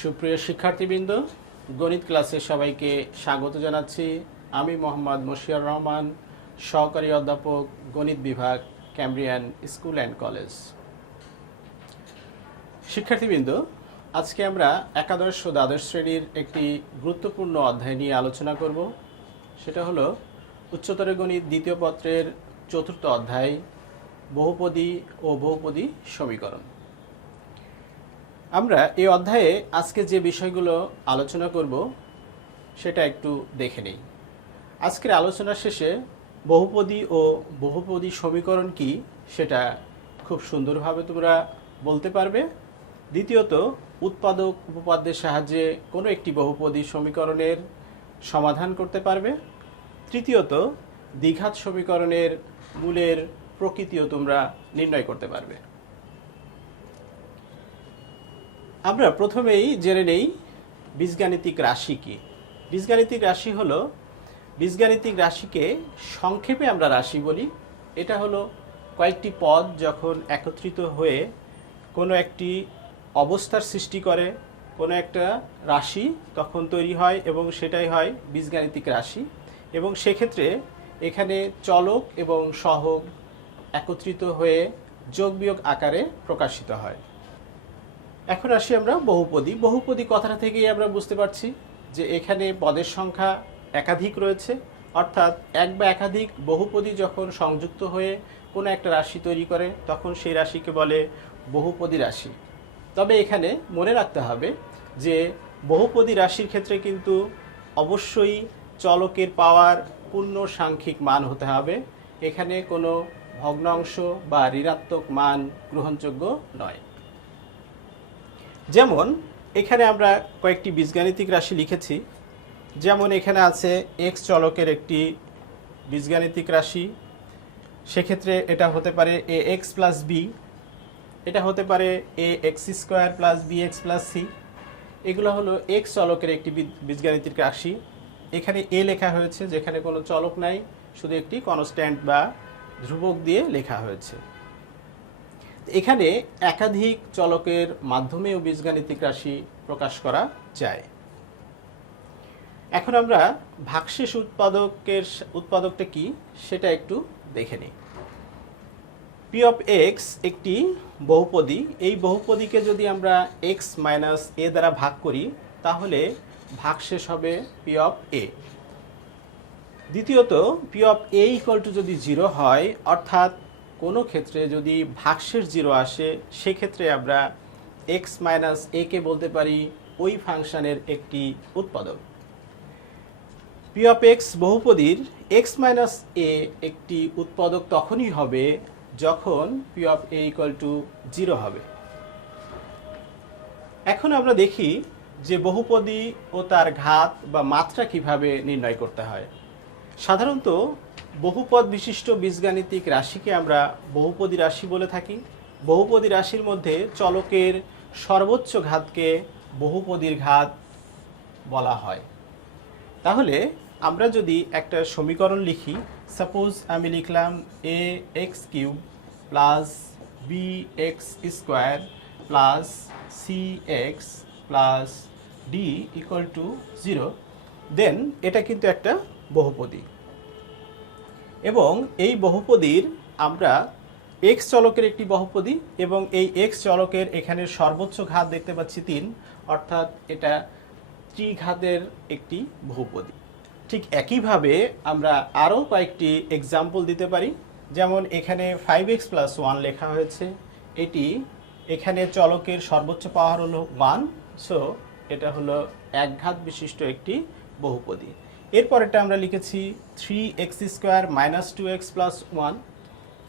সুপ্রিয় শিক্ষার্থীবৃন্দ, গণিত ক্লাসে সবাইকে স্বাগত জানাচ্ছি। আমি মোহাম্মদ মশিউর রহমান, সহকারী অধ্যাপক, গণিত বিভাগ, ক্যামব্রিয়ান স্কুল অ্যান্ড কলেজ। শিক্ষার্থীবৃন্দ, আজকে আমরা একাদশ ও দ্বাদশ শ্রেণীর একটি গুরুত্বপূর্ণ অধ্যায় নিয়ে আলোচনা করব। সেটা হলো উচ্চতর গণিত দ্বিতীয় পত্রের চতুর্থ অধ্যায়, বহুপদী ও বহুপদী সমীকরণ। আমরা এই অধ্যায়ে আজকে যে বিষয়গুলো আলোচনা করব সেটা একটু দেখে নেই। আজকের আলোচনার শেষে বহুপদী ও বহুপদী সমীকরণ কি সেটা খুব সুন্দরভাবে তোমরা বলতে পারবে। দ্বিতীয়ত, উৎপাদক উপপাদ্যের সাহায্যে কোনো একটি বহুপদী সমীকরণের সমাধান করতে পারবে। তৃতীয়ত, দ্বিঘাত সমীকরণের মূলের প্রকৃতিও তোমরা নির্ণয় করতে পারবে। আমরা প্রথমেই জেনে নেই বীজগাণিতিক রাশি কি। বীজগাণিতিক রাশি হলো, বীজগাণিতিক রাশিকে সংক্ষেপে আমরা রাশি বলি। এটা হলো কয়েকটি পদ যখন একত্রিত হয়ে কোনো একটি অবস্থার সৃষ্টি করে, কোনো একটা রাশি তখন তৈরি হয় এবং সেটাই হয় বীজগাণিতিক রাশি। এবং সেক্ষেত্রে এখানে চলক এবং সহগ একত্রিত হয়ে যোগ বিয়োগ আকারে প্রকাশিত হয়। এখন আসি আমরা বহুপদী। বহুপদী কথাটা থেকেই আমরা বুঝতে পারছি যে এখানে পদের সংখ্যা একাধিক রয়েছে, অর্থাৎ এক বা একাধিক বহুপদী যখন সংযুক্ত হয়ে কোনো একটা রাশি তৈরি করে তখন সেই রাশিকে বলে বহুপদী রাশি। তবে এখানে মনে রাখতে হবে যে বহুপদী রাশির ক্ষেত্রে কিন্তু অবশ্যই চলকের পাওয়ার পূর্ণ সাংখ্যিক মান হতে হবে। এখানে কোনো ভগ্নাংশ বা ঋণাত্মক মান গ্রহণযোগ্য নয়। যেমন এখানে আমরা কয়েকটি বীজগাণিতিক রাশি লিখেছি। যেমন এখানে আছে এক্স চলকের একটি বীজগাণিতিক রাশি। সেক্ষেত্রে এটা হতে পারে এ এক্স প্লাস বি, এটা হতে পারে A x square plus B x plus C. এগুলো হলো এক্স চলকের একটি বীজগাণিতিক রাশি। এখানে এ লেখা হয়েছে, যেখানে কোনো চলক নাই, শুধু একটি কনস্ট্যান্ট বা ধ্রুবক দিয়ে লেখা হয়েছে। এখানে একাধিক চলকের মাধ্যমেও বীজগাণিতিক রাশি প্রকাশ করা যায়। এখন আমরা ভাগশেষ উৎপাদকটা কি সেটা একটু দেখে নিই। পি অফ এক্স একটি বহুপদী। এই বহুপদীকে যদি আমরা এক্স মাইনাস এ দ্বারা ভাগ করি তাহলে ভাগশেষ হবে পি অফ এ। দ্বিতীয়ত, P of A equal to যদি 0 হয়, অর্থাৎ কোনো ক্ষেত্রে যদি ভাগশেষ 0 আসে, সেক্ষেত্রে আমরা এক্স মাইনাস এ কে বলতে পারি ওই ফাংশনের একটি উৎপাদক। পি অফ এক্স বহুপদীর এক্স মাইনাস এ একটি উৎপাদক তখনই হবে যখন P of A equal to 0 হবে। এখন আমরা দেখি যে বহুপদী ও তার ঘাত বা মাত্রা কিভাবে নির্ণয় করতে হয়। সাধারণত বহুপদ বিশিষ্ট বীজগাণিতিক রাশিকে আমরা বহুপদী রাশি বলে থাকি। বহুপদী রাশির মধ্যে চলকের সর্বোচ্চ ঘাতকে বহুপদীর ঘাত বলা হয়। তাহলে আমরা যদি একটা সমীকরণ লিখি, সাপোজ আমি লিখলাম A x cube plus B x square plus C x plus D equal to 0, then এটা কিন্তু একটা বহুপদী। এবং এই বহুপদীর আমরা এক্স চলকের একটি বহুপদী, এবং এই এক্স চলকের এখানে সর্বোচ্চ ঘাত দেখতে পাচ্ছি 3, অর্থাৎ এটা ত্রিঘাতের একটি বহুপদী। ঠিক একইভাবে আমরা আরও কয়েকটি এক্সাম্পল দিতে পারি। যেমন এখানে 5x প্লাস 1 লেখা হয়েছে, এটি এখানে চলকের সর্বোচ্চ পাওয়ার হলো 1, সো এটা হলো এক ঘাত বিশিষ্ট একটি বহুপদী। এরপর এটা আমরা লিখেছি 3x square minus 2x plus 1,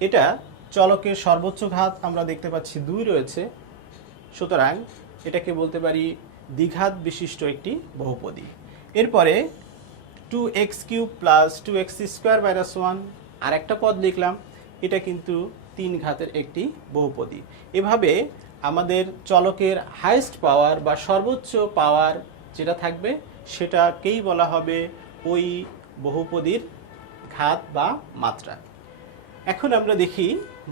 এটা চলকের সর্বোচ্চ ঘাত আমরা দেখতে পাচ্ছি 2 রয়েছে, সুতরাং এটাকে বলতে পারি দ্বিঘাত বিশিষ্ট একটি বহুপদী। এরপরে 2x cube plus 2x square minus 1 আর একটা পদ লিখলাম, এটা কিন্তু 3 ঘাতের একটি বহুপদী। এভাবে আমাদের চলকের হাইয়েস্ট পাওয়ার বা সর্বোচ্চ পাওয়ার যেটা থাকবে সেটাকেই বলা হবে ওই বহুপদীর ঘাত বা মাত্রা। এখন আমরা দেখি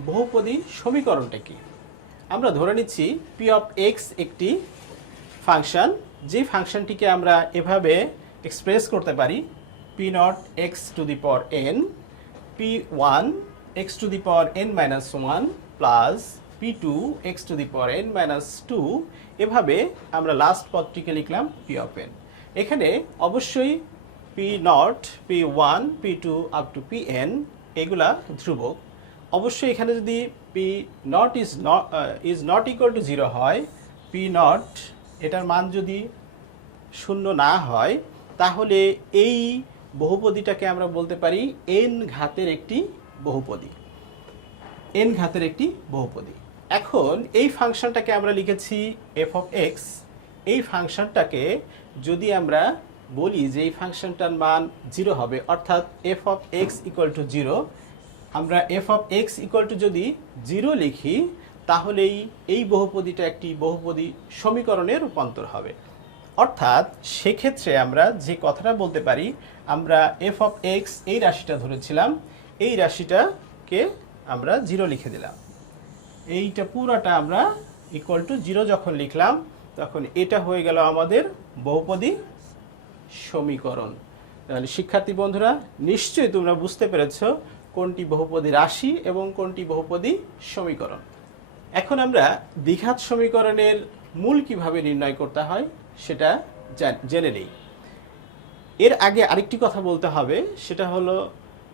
বহুপদী সমীকরণটা কি। আমরা ধরে নিচ্ছি পি অফ এক্স একটি ফাংশন, যে ফাংশনটিকে আমরা এভাবে এক্সপ্রেস করতে পারি P naught x to the power n, P one x to the power n minus one plus P two x to the power n minus two, এভাবে আমরা last পদটিকে লিখলাম পি অফ এন। এখানে অবশ্যই P naught, P one, P two up to P n এগুলা ধ্রুবক। অবশ্যই এখানে যদি P naught is not equal to zero হয়, পি নট এটার মান যদি শূন্য না হয়, তাহলে এই বহুপদীটাকে আমরা বলতে পারি এন ঘাতের একটি বহুপদী, এন ঘাতের একটি বহুপদী। এখন এই ফাংশনটাকে আমরা লিখেছি এফ অফ এক্স। এই ফাংশনটাকে যদি আমরা বলি যে এই ফাংশনটার মান জিরো হবে, অর্থাৎ F of x equal to zero, আমরা F of x equal to যদি জিরো লিখি, তাহলেই এই বহুপদীটা একটি বহুপদী সমীকরণে রূপান্তর হবে। অর্থাৎ সেক্ষেত্রে আমরা যে কথাটা বলতে পারি, আমরা এফ অফ এক্স এই রাশিটা ধরেছিলাম, এই রাশিটাকে আমরা জিরো লিখে দিলাম। এইটা পুরাটা আমরা ইকুয়াল টু জিরো যখন লিখলাম, তখন এটা হয়ে গেল আমাদের বহুপদী সমীকরণ। তাহলে শিক্ষার্থী বন্ধুরা, নিশ্চয়ই তোমরা বুঝতে পেরেছ কোনটি বহুপদী রাশি এবং কোনটি বহুপদী সমীকরণ। এখন আমরা দ্বিঘাত সমীকরণের মূল কিভাবে নির্ণয় করতে হয় সেটা জেনে নেই। এর আগে আরেকটি কথা বলতে হবে, সেটা হলো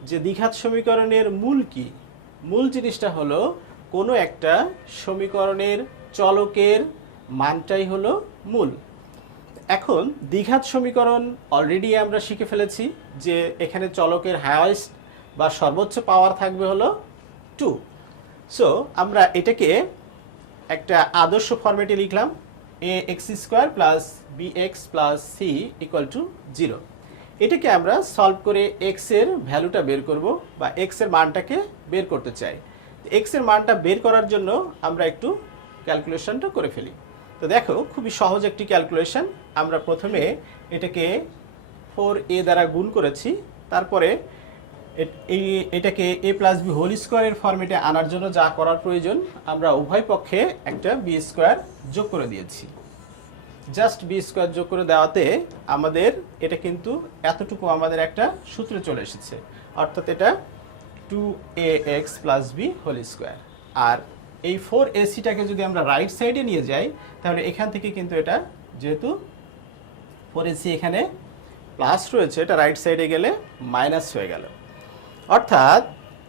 যে দ্বিঘাত সমীকরণের মূল কি। মূল জিনিসটা হলো কোনো একটা সমীকরণের চলকের মানটাই হলো মূল। এখন দ্বিঘাত সমীকরণ অলরেডি আমরা শিখে ফেলেছি যে এখানে চলকের হাইয়েস্ট বা সর্বোচ্চ পাওয়ার থাকবে হলো 2। সো আমরা এটাকে একটা আদর্শ ফরম্যাটে লিখলাম, A x square plus B x plus C equal to 0। এটাকে আমরা সলভ করে এক্স এর ভ্যালুটা বের করব, বা এক্স এর মানটাকে বের করতে চাই। এক্স এর মানটা বের করার জন্য আমরা একটু ক্যালকুলেশনটা করে ফেলি। তো দেখো, খুবই সহজ একটি ক্যালকুলেশন। আমরা প্রথমে এটাকে 4a দ্বারা গুণ করেছি, তারপরে এটাকে a প্লাস বি হোল স্কোয়ারের ফরম্যাটে আনার জন্য যা করার প্রয়োজন, আমরা উভয় পক্ষে একটা বি স্কোয়ার যোগ করে দিয়েছি। জাস্ট বি স্কোয়ার যোগ করে দেওয়াতে আমাদের এটা কিন্তু এতটুকু আমাদের একটা সূত্রে চলে এসেছে, অর্থাৎ এটা 2ax plus B whole square. আর এই 4ac-টাকে যদি আমরা রাইট সাইডে নিয়ে যাই, তাহলে এখান থেকে কিন্তু এটা যেহেতু 4ac এখানে প্লাস রয়েছে, এটা রাইট সাইডে গেলে মাইনাস হয়ে গেল। অর্থাৎ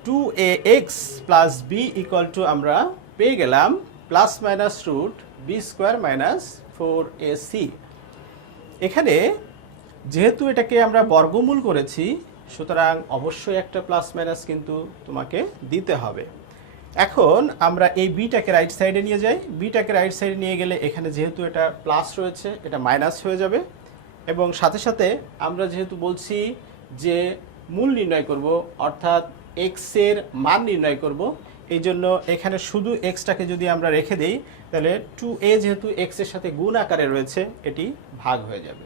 2ax plus B equal to আমরা পেয়ে গেলাম plus minus root B square minus 4ac। এখানে যেহেতু এটাকে আমরা বর্গমূল করেছি, সুতরাং অবশ্যই একটা প্লাস মাইনাস কিন্তু তোমাকে দিতে হবে। এখন আমরা এই বিটাকে রাইট সাইডে নিয়ে যাই। বিটাকে রাইট সাইডে নিয়ে গেলে এখানে যেহেতু এটা প্লাস রয়েছে, এটা মাইনাস হয়ে যাবে। এবং সাথে সাথে আমরা যেহেতু বলছি যে মূল নির্ণয় করব, অর্থাৎ এক্স এর মান নির্ণয় করব, এই জন্য এখানে শুধু এক্সটাকে যদি আমরা রেখে দেই, তাহলে 2a যেহেতু এক্স এর সাথে গুণ আকারে রয়েছে, এটি ভাগ হয়ে যাবে।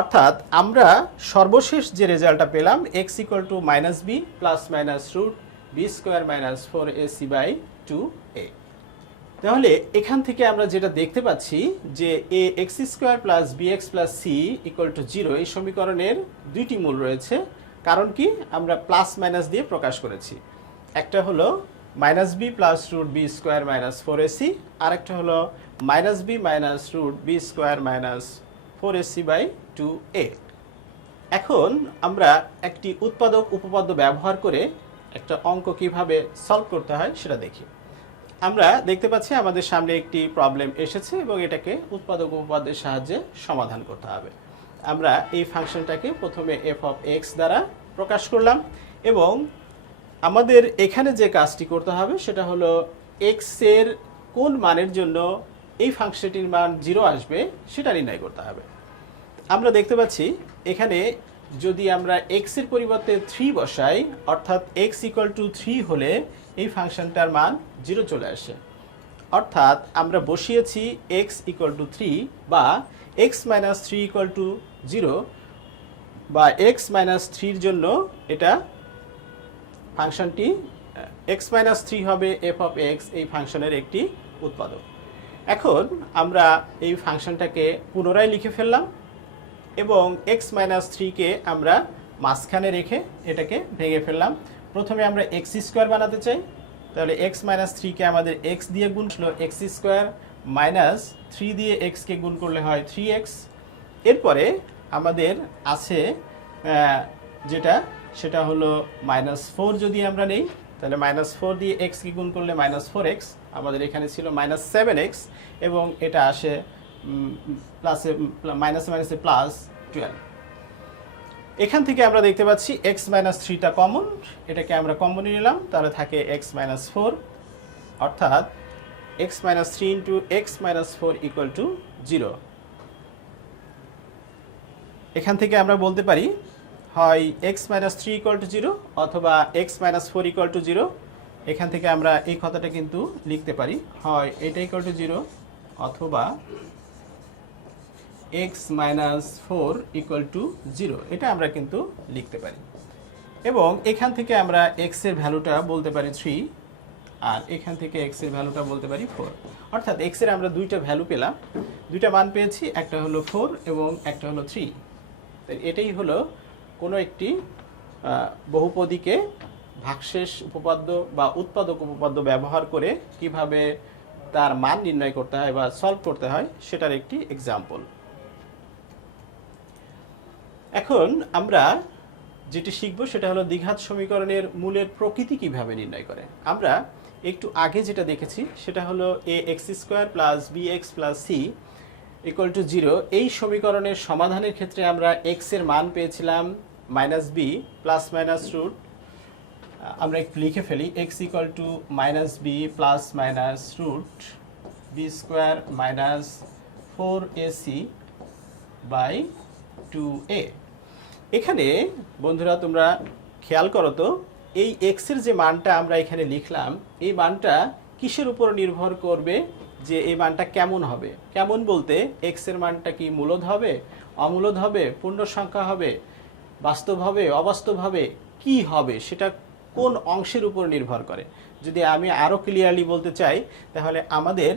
অর্থাৎ আমরা সর্বশেষ যে রেজাল্টটা পেলাম, x equal to minus B plus minus root B square minus 4ac by 2a। তাহলে এখান থেকে আমরা যেটা দেখতে পাচ্ছি যে A x square plus B x plus C equal to 0 এই সমীকরণের দুইটি মূল রয়েছে। কারণ কি, আমরা প্লাস মাইনাস দিয়ে প্রকাশ করেছি। একটা হলো minus B plus root B square minus 4ac, আর একটা হলো minus b minus root B square minus 4ac by 2a। এখন আমরা একটি উৎপাদক উপপাদ্য ব্যবহার করে একটা অঙ্ক কিভাবে সলভ করতে হয় সেটা দেখি। আমরা দেখতে পাচ্ছি আমাদের সামনে একটি প্রবলেম এসেছে এবং এটাকে উৎপাদক উপপাদ্যের সাহায্যে সমাধান করতে হবে। আমরা এই ফাংশনটাকে প্রথমে এফ অফ এক্স দ্বারা প্রকাশ করলাম, এবং আমাদের এখানে যে কাজটি করতে হবে সেটা হলো এক্স এর কোন মানের জন্য এই ফাংশনটির মান 0 আসবে সেটা নির্ণয় করতে হবে। আমরা দেখতে পাচ্ছি এখানে যদি আমরা এক্স এর পরিবর্তে 3 বসাই, অর্থাৎ এক্স ইকুয়াল টু 3 হলে এই ফাংশনটার মান 0 চলে আসে। অর্থাৎ আমরা বসিয়েছি এক্স ইকুয়াল টু 3 বা এক্স মাইনাস 3 ইকুয়াল টু 0, বা এক্স মাইনাস 3-র জন্য এটা ফাংশনটি এক্স মাইনাস 3 হবে এফ অফ এক্স এই ফাংশনের একটি উৎপাদক। এখন আমরা এই ফাংশনটাকে পুনরায় লিখে ফেললাম এবং x মাইনাস থ্রিকে আমরা মাঝখানে রেখে এটাকে ভেঙে ফেললাম। প্রথমে আমরা এক্স স্কোয়ার বানাতে চাই, তাহলে x মাইনাস থ্রিকে আমাদের x দিয়ে গুণ ছিল এক্স স্কোয়ার মাইনাস থ্রি দিয়ে এক্সকে গুণ করলে হয় 3x। এরপরে আমাদের আছে যেটা সেটা হলো -4 যদি আমরা নেই, তাহলে -4 দিয়ে এক্সকে গুণ করলে -4x, আমাদের এখানে ছিল -7x এবং এটা আসে প্লাসে মাইনাসে মাইনাসে +12। এখান থেকে আমরা দেখতে পাচ্ছি x মাইনাস থ্রিটা কমন, এটাকে আমরা কমন নিলাম, তাহলে থাকে x মাইনাস 4, অর্থাৎ x minus 3 into x minus 4 equal to 0। এখান থেকে আমরা বলতে পারি হয় x মাইনাস 3 ইকুয়াল টু 0 অথবা x মাইনাস 4 ইকুয়াল টু 0। এখান থেকে আমরা এই কথাটা কিন্তু লিখতে পারি হয় এটা ইকুয়াল টু 0 অথবা x মাইনাস 4 ইকুয়াল টু 0, এটা আমরা কিন্তু লিখতে পারি। এবং এখান থেকে আমরা x এর ভ্যালুটা বলতে পারি 3 আর এখান থেকে x এর ভ্যালুটা বলতে পারি 4, অর্থাৎ x এর আমরা দুইটা ভ্যালু পেলাম, দুইটা মান পেয়েছি, একটা হলো 4 এবং একটা হলো 3। এটাই হলো কোনো একটি বহুপদীকে ভাগশেষ উপপাদ্য বা উৎপাদক উপপাদ্য ব্যবহার করে কিভাবে তার মান নির্ণয় করতে হয় বা সলভ করতে হয় সেটার একটি এক্সাম্পল। এখন আমরা যেটি শিখব সেটা হলো দ্বিঘাত সমীকরণের মূলের প্রকৃতি কিভাবে নির্ণয় করে। আমরা একটু আগে যেটা দেখেছি সেটা হলো ax² plus bx plus c equal to 0। এই সমীকরণের সমাধানের ক্ষেত্রে আমরা x এর মান পেয়েছিলাম -b প্লাস মাইনাস রুট, আমরা একটু লিখে ফেলি x equal to -b plus minus root b² minus 4ac by 2a। এখানে বন্ধুরা তোমরা খেয়াল করো তো, এই x এর যে মানটা আমরা এখানে লিখলাম এই মানটা কিসের উপর নির্ভর করবে যে এই মানটা কেমন হবে। কেমন বলতে x এর মানটা কি মূলদ হবে, অমূলদ হবে, পূর্ণ সংখ্যা হবে, বাস্তব হবে, অবাস্তব হবে, কি হবে সেটা কোন অংশের উপর নির্ভর করে। যদি আমি আরও ক্লিয়ারলি বলতে চাই তাহলে আমাদের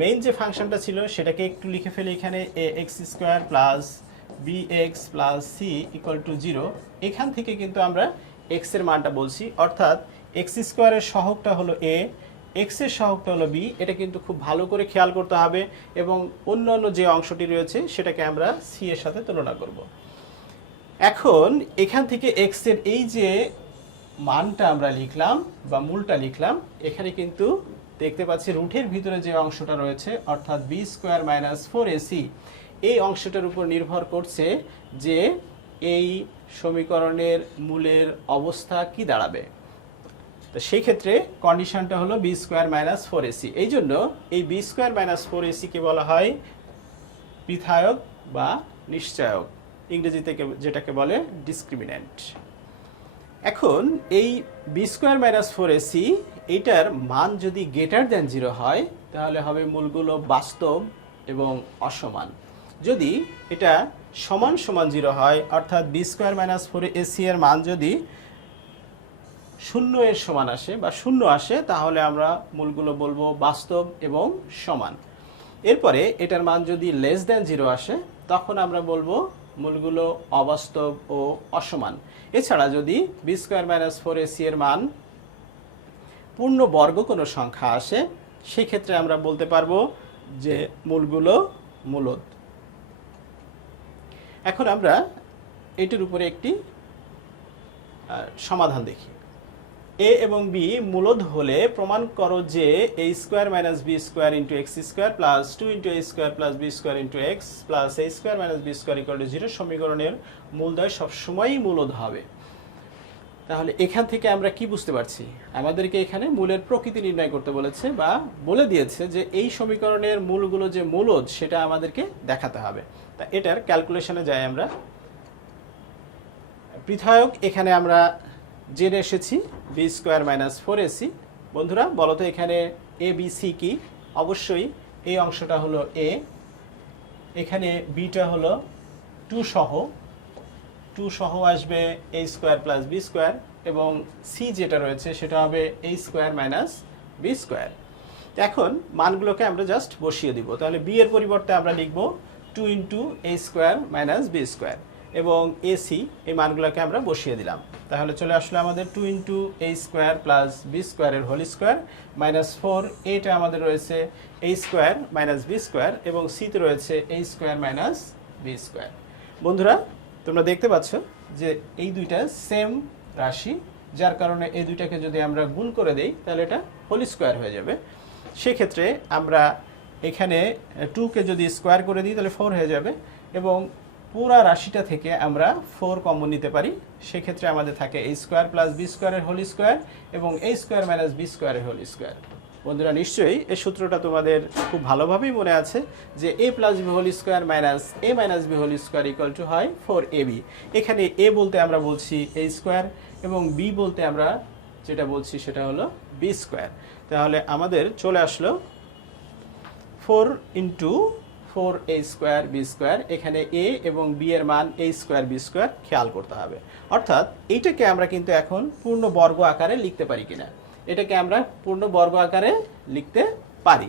মেইন যে ফাংশনটা ছিল সেটাকে একটু লিখে ফেলি এখানে ax² plus bx plus c equal to 0। এখান থেকে কিন্তু আমরা x এর মানটা বলছি, অর্থাৎ x² এর সহগটা হলো a, x এর সহগটা হলো b, এটা কিন্তু খুব ভালো করে খেয়াল করতে হবে এবং অন্যান্য যে অংশটি রয়েছে সেটাকে আমরা c এর সাথে তুলনা করব। এখন এখান থেকে x এর এই যে মানটা আমরা লিখলাম বা মূলটা লিখলাম, এখানে কিন্তু দেখতে পাচ্ছি রুটের ভিতরে যে অংশটা রয়েছে অর্থাৎ b² মাইনাস 4ac, এই অংশটার উপর নির্ভর করছে যে এই সমীকরণের মূলের অবস্থা কি দাঁড়াবে। তো সেই ক্ষেত্রে কন্ডিশনটা হলো b² মাইনাস 4ac। এই জন্য এই b² মাইনাস 4ac কে বলা হয় পৃথায়ক বা নিশ্চয়ক, ইংরেজিতে যেটাকে বলে ডিসক্রিমিন্যান্ট। এখন এই b² মাইনাস 4ac এইটার মান যদি গ্রেটার দ্যান 0 হয় তাহলে হবে মূলগুলো বাস্তব এবং অসমান। যদি এটা সমান সমান 0 হয় অর্থাৎ b² মাইনাস 4ac এর মান যদি 0 এর সমান আসে বা 0 আসে তাহলে আমরা মূলগুলো বলবো বাস্তব এবং সমান। এরপরে এটার মান যদি লেস দ্যান 0 আসে তখন আমরা বলবো মূলগুলো অবাস্তব ও অসমান। এছাড়া যদি b² মাইনাস 4ac এর মান পূর্ণ বর্গ কোনো সংখ্যা আসে সেই ক্ষেত্রে আমরা বলতে পারবো যে মূলগুলো মূলদ। এখন আমরা এটির উপরে একটি সমাধান দেখি। a এবং b মূলদ হলে প্রমাণ করো যে a² minus b² into x² plus 2 into a² plus b² into x plus a² minus b² equal to 0 সমীকরণের মূলদ্বয় সবসময়ই মূলদ হবে। তাহলে এখান থেকে আমরা কি বুঝতে পারছি, আমাদেরকে এখানে মূলের প্রকৃতি নির্ণয় করতে বলেছে বা বলে দিয়েছে যে এই সমীকরণের মূলগুলো যে মূলদ সেটা আমাদেরকে দেখাতে হবে। তা এটার ক্যালকুলেশনে যাই আমরা। পৃথায়ক এখানে আমরা জেনে এসেছি b² মাইনাস 4ac। বন্ধুরা বলো তো এখানে a b c কি? অবশ্যই এই অংশটা হলো a, এখানে bটা হলো 2 সহ আসবে a² প্লাস b² এবং c যেটা রয়েছে সেটা হবে a² মাইনাস b²। তো এখন মানগুলোকে আমরা জাস্ট বসিয়ে দিব। তাহলে বি এর পরিবর্তে আমরা লিখব 2 ইন্টু এ স্কোয়ার মাইনাস বি স্কোয়ার, এবং এসি এই মানগুলোকে আমরা বসিয়ে দিলাম। তাহলে চলে আসলো আমাদের 2 ইন্টু এ স্কোয়ার প্লাস বি স্কোয়ারের হোল স্কোয়ার মাইনাস 4, এটা আমাদের রয়েছে এ স্কোয়ার মাইনাস বি স্কোয়ার, এবং সিতে রয়েছে এ স্কোয়ার মাইনাস বি স্কোয়ার। বন্ধুরা তোমরা দেখতে পাচ্ছ যে এই দুইটা সেম রাশি, যার কারণে এই দুইটাকে যদি আমরা গুণ করে দেই তাহলে এটা হোল স্কোয়ার হয়ে যাবে। সেক্ষেত্রে আমরা এখানে 2কে যদি স্কোয়ার করে দিই তাহলে 4 হয়ে যাবে, এবং পুরা রাশিটা থেকে আমরা 4 কমন নিতে পারি। সেক্ষেত্রে আমাদের থাকে এ স্কোয়ার প্লাস বি স্কোয়ারের হোল স্কোয়ার এবং এ স্কোয়ার মাইনাস বি স্কোয়ারের হোল স্কোয়ার। বন্ধুরা নিশ্চয়ই এই সূত্রটা তোমাদের খুব ভালোভাবেই মনে আছে যে A plus B whole square minus A minus B whole square equal to হয় 4ab। এখানে এ বলতে আমরা বলছি এ স্কোয়ার এবং বি বলতে আমরা যেটা বলছি সেটা হলো বি স্কোয়ার। তাহলে আমাদের চলে আসলো 4 into 4a square B square. এখানে এ এবং বি এর মান a স্কোয়ার বি স্কোয়ার খেয়াল করতে হবে। অর্থাৎ এইটাকে আমরা কিন্তু এখন পূর্ণ বর্গ আকারে লিখতে পারি কিনা, এটাকে আমরা পূর্ণ বর্গ আকারে লিখতে পারি।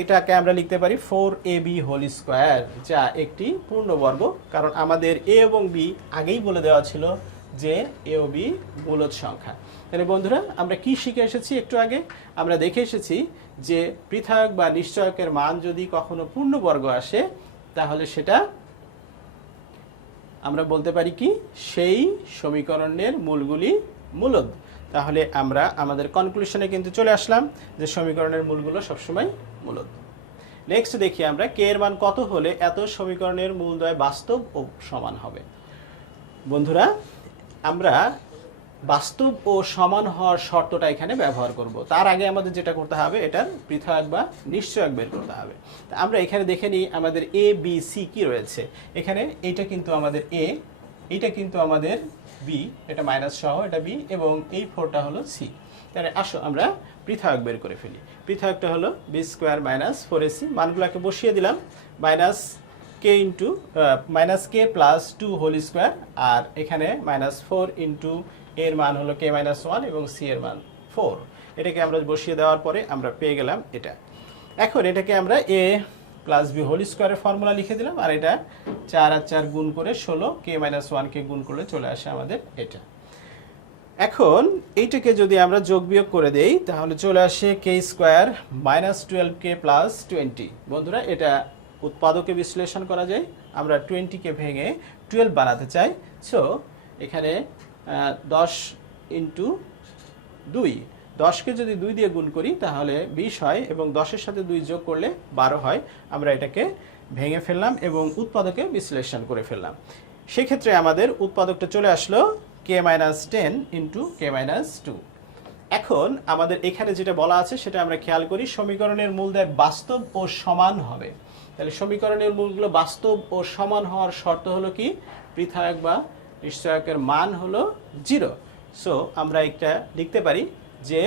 এটাকে আমরা লিখতে পারি 4ab হোল স্কোয়ার, যা একটি পূর্ণবর্গ, কারণ আমাদের এ এবং বি আগেই বলে দেওয়া ছিল যে এ ও বি মূলদ সংখ্যা। তাহলে বন্ধুরা আমরা কি শিখে এসেছি একটু আগে? আমরা দেখে এসেছি যে পৃথক বা নিশ্চয়কের মান যদি কখনো পূর্ণবর্গ আসে তাহলে সেটা আমরা বলতে পারি কি, সেই সমীকরণের মূলগুলি মূলদ। তাহলে আমরা আমাদের কনক্লুশনে কিন্তু চলে আসলাম যে সমীকরণের মূলগুলো সবসময় মূলদ। নেক্সট দেখি আমরা কে এর মান কত হলে এত সমীকরণের মূলদ্বয় বাস্তব ও সমান হবে। বন্ধুরা আমরা বাস্তব ও সমান হওয়ার শর্তটা এখানে ব্যবহার করব। তার আগে আমাদের যেটা করতে হবে এটার পৃথক বা নিশ্চয়ক বের করতে হবে। আমরা এখানে দেখে নিই আমাদের এ বি সি কি রয়েছে। এখানে এইটা কিন্তু আমাদের এ, এইটা কিন্তু আমাদের বি, এটা মাইনাস সহ এটা বি, এবং এই 4টা হলো সি। তাহলে আসো আমরা পৃথক বের করে ফেলি। পৃথকটা হলো বি স্কোয়ার মাইনাস 4ac, মানগুলোকে বসিয়ে দিলাম। মাইনাস কে into minus k plus 2 whole square, আর এখানে মাইনাস 4 ইন্টু এর মান হলো কে মাইনাস 1 এবং সি এর মান 4। এটাকে আমরা বসিয়ে দেওয়ার পরে আমরা পেয়ে গেলাম এটা। এখন এটাকে আমরা এ প্লাস বি হোল স্কোয়ারের ফর্মুলা লিখে দিলাম, আর এটা 4 আর 4 গুণ করে 16, কে মাইনাস 1কে গুণ করলে চলে আসে আমাদের এটা। এখন এইটাকে যদি আমরা যোগ বিয়োগ করে দেই তাহলে চলে আসে কে স্কোয়ার মাইনাস 12কে প্লাস 20। বন্ধুরা এটা উৎপাদকে বিশ্লেষণ করা যায়, আমরা 20কে ভেঙে 12 বানাতে চাই। সো এখানে 10 ইন্টু 2, 10কে যদি 2 দিয়ে গুণ করি তাহলে 20 হয়, এবং 10-এর সাথে 2 যোগ করলে 12 হয়। আমরা এটাকে ভেঙে ফেললাম এবং উৎপাদকে বিশ্লেষণ করে ফেললাম। সেক্ষেত্রে আমাদের উৎপাদকটা চলে আসলো কে মাইনাস 10 ইন্টু কে মাইনাস 2। এখন আমাদের এখানে যেটা বলা আছে সেটা আমরা খেয়াল করি, সমীকরণের মূলদ্বয় বাস্তব ও সমান হবে। তাহলে সমীকরণের মূলগুলো বাস্তব ও সমান হওয়ার শর্ত হলো কি, পৃথক বা নিশ্চয়কের মান হলো 0। সো আমরা একটা লিখতে পারি যে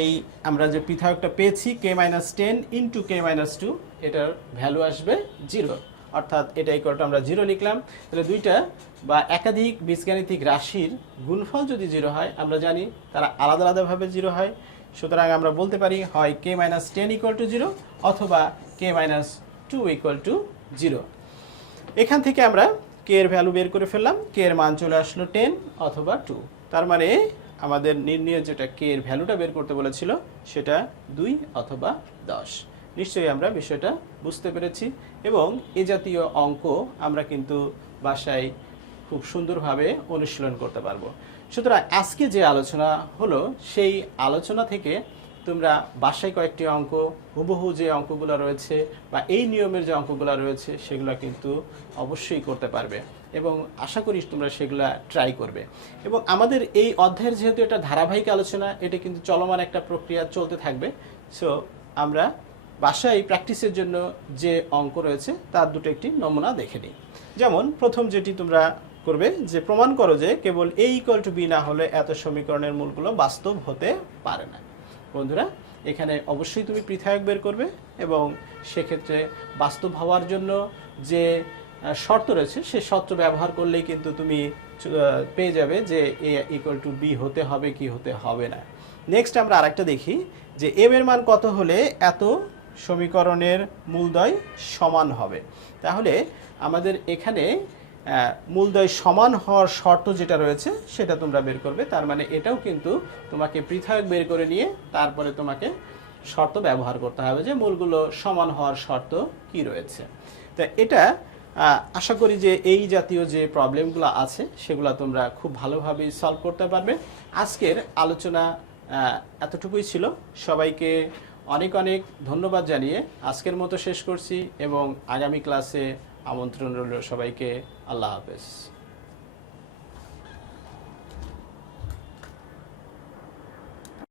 এই আমরা যে পৃথকটা পেয়েছি কে মাইনাস 10 ইন্টু কে মাইনাস 2, এটার ভ্যালু আসবে 0, অর্থাৎ এটা ইকুয়াল টু আমরা 0 লিখলাম। তাহলে দুইটা বা একাধিক বীজগাণিতিক রাশির গুণফল যদি 0 হয়, আমরা জানি তারা আলাদা আলাদাভাবে 0 হয়। সুতরাং আমরা বলতে পারি হয় কে মাইনাস 10 ইকুয়াল টু 0 অথবা কে মাইনাস 2 ইকুয়াল টু 0। এখান থেকে আমরা কে এর ভ্যালু বের করে ফেললাম, কে এর মান চলে আসলো 10 অথবা 2। তার মানে আমাদের নির্ণয় যেটা কে এর ভ্যালুটা বের করতে বলেছিল সেটা 2 অথবা 10। নিশ্চয়ই আমরা বিষয়টা বুঝতে পেরেছি, এবং এ জাতীয় অঙ্ক আমরা কিন্তু বাসায় খুব সুন্দরভাবে অনুশীলন করতে পারবো। সুতরাং আজকে যে আলোচনা হলো সেই আলোচনা থেকে তোমরা বাসায় কয়েকটি অঙ্ক হুবহু যে অঙ্কগুলো রয়েছে বা এই নিয়মের যে অঙ্কগুলো রয়েছে সেগুলো কিন্তু অবশ্যই করতে পারবে, এবং আশা করি তোমরা সেগুলা ট্রাই করবে। এবং আমাদের এই অধ্যায়ের যেহেতু এটা ধারাবাহিক আলোচনা, এটা কিন্তু চলমান একটা প্রক্রিয়া চলতে থাকবে। সো আমরা বাসায় প্র্যাকটিসের জন্য যে অঙ্ক রয়েছে তার দুটো একটি নমুনা দেখে নিই। যেমন প্রথম যেটি তোমরা করবে যে প্রমাণ করো যে কেবল এ ইকুয়াল টু বি না হলে এত সমীকরণের মূলগুলো বাস্তব হতে পারে না। বন্ধুরা এখানে অবশ্যই তুমি পৃথক বের করবে, এবং সেক্ষেত্রে বাস্তব হওয়ার জন্য যে শর্ত রয়েছে সেই শর্ত ব্যবহার করলেই কিন্তু তুমি পেয়ে যাবে যে এ ইকুয়াল টু বি হতে হবে কি হতে হবে না। নেক্সট আমরা আরেকটা দেখি যে এম এর মান কত হলে এত সমীকরণের মূলদ্বয় সমান হবে। তাহলে আমাদের এখানে মূলদ্বয় সমান হওয়ার শর্ত যেটা রয়েছে সেটা তোমরা বের করবে। তার মানে এটাও কিন্তু তোমাকে পৃথক বের করে নিয়ে তারপরে তোমাকে শর্ত ব্যবহার করতে হবে যে মূলগুলো সমান হওয়ার শর্ত কি রয়েছে। তা এটা আশা করি যে এই জাতীয় যে প্রবলেমগুলো আছে সেগুলো তোমরা খুব ভালোভাবেই সলভ করতে পারবে। আজকের আলোচনা এতটুকুই ছিল। সবাইকে অনেক অনেক ধন্যবাদ জানিয়ে আজকের মতো শেষ করছি এবং আগামী ক্লাসে আমন্ত্রণ রইল সবাইকে। আল্লাহ হাফেজ।